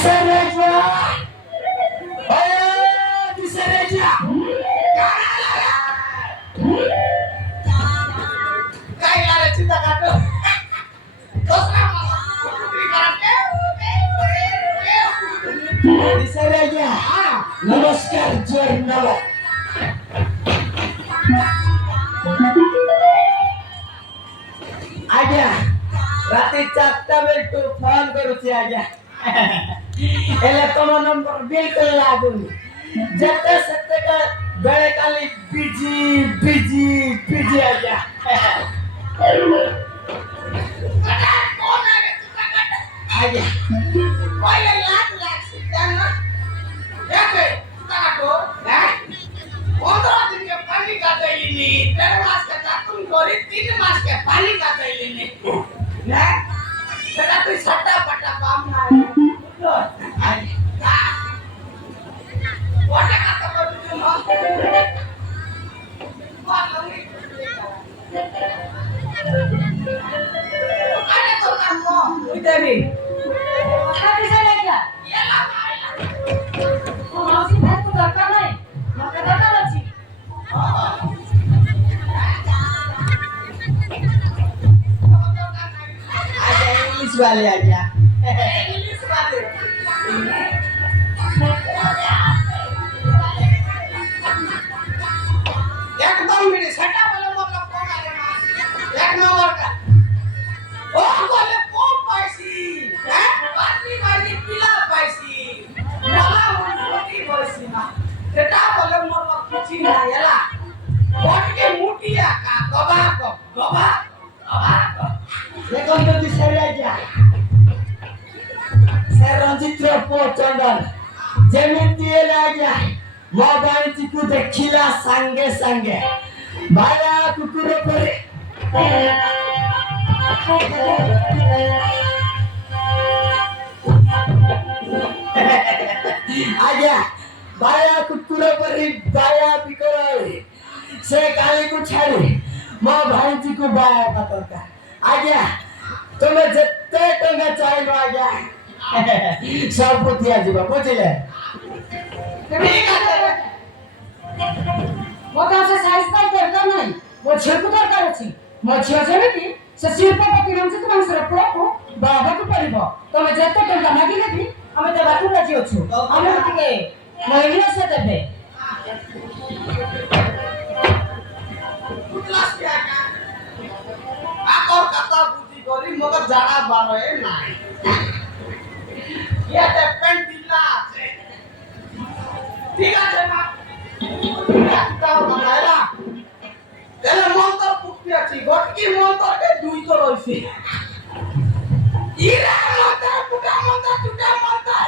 Disareja, oh disareja, kayak ada cinta kado, terus disareja, namaskar jurnal, aja, rati chapta beltu phone karuchi aja. एले तोनो number बिल्कुल लागुनी जते सत्ते का गले काली busy busy busy आजा आजा पहले लाख सीता ना देखे सीता को है 15 दिन के पानी का देली 3 मास के जाकुन गोरी 3 मास के पानी का देली ने ना सदा कोई सट्टा पट्टा काम ना वाले आ गया इंग्लिश वाले एकदम मेरे सटा वाले मतलब कौन आ रहा है एक नंबर का ओ बोले कौन पैसी हैं पार्टी वाली पिला पैसी मला मोटी पैसी ना सेटा बोले मतलब कुछ ना याला बोट के मुटिया का गबा गबा देखो तो दिसरिया जा से रंजित्र पो चंदन जेमिति लाजा मोबाइल चिकु देखिला संगे संगे बाला कुकुर परे आजा बाला कुकुर परे बाया बिकोई से काली को छाड़ी मोबाइल चिकु बाया पतका आजा तुम्हें जत्ते टंगा चाहिए आजा सब पुतिया जीवा बुझले मोटा से साइज का दरकार नहीं वो छेकु दरकार अछि मो छिया जेमिति से शिल्पपति नाम से तुम सर को बाबा को परिबो तमे जत्ते टंका मागी लेबी हमें ते बातु राजी अछु हमें के महिला से देबे क्लास क्या आकर कथा बुद्धि करी मगर जाना बारे नाही ये ते पेंटिला আছে ঠিক আছে না একটা বানাইলা এলে মন্তর পুক্তি আছে গটকি মন্তরকে দুই তো রইছে ইরা মন্তর পুটা মন্তর টুটা মন্তর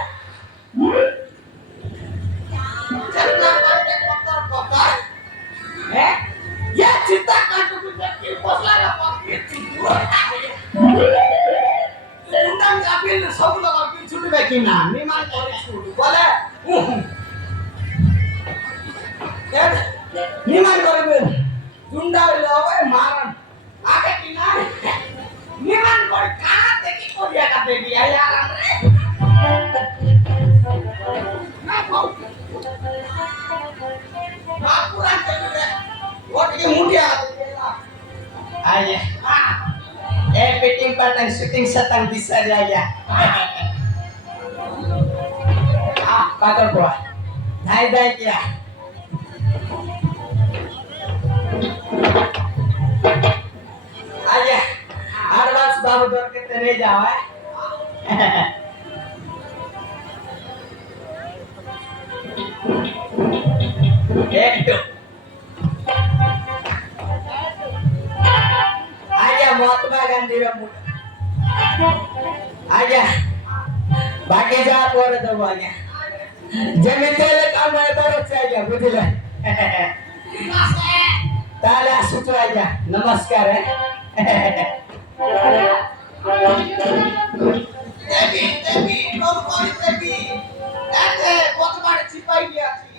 চেতনা করতে মন্তর কথা হ্যাঁ ये चिंता काटू की पोसला का पक्के उंडम जापिल सब लोग की छुट बेकी ना निमान करे छुट बोले यार निमान करे बे गुंडा लोगे मारन आगे की ना निमान करे कहां देखी कोरिया का बेबी यार रे ना भाऊ पूरा चले वोट के मुठिया आया ए पेटिंग पार्टन शूटिंग सतंग दिशा जाया पाकर बुआ नाई दाई किया आया एडवांस बाबू दौड़ के तने जाओ एक तो महात्मा गांधी आजा बाकी जा पर दो आजा जमीते काम है तो चाहिए बुझले ताले सुतो आजा नमस्कार है देवी देवी कौन कौन देवी ऐसे बहुत बड़े सिपाही लिया थी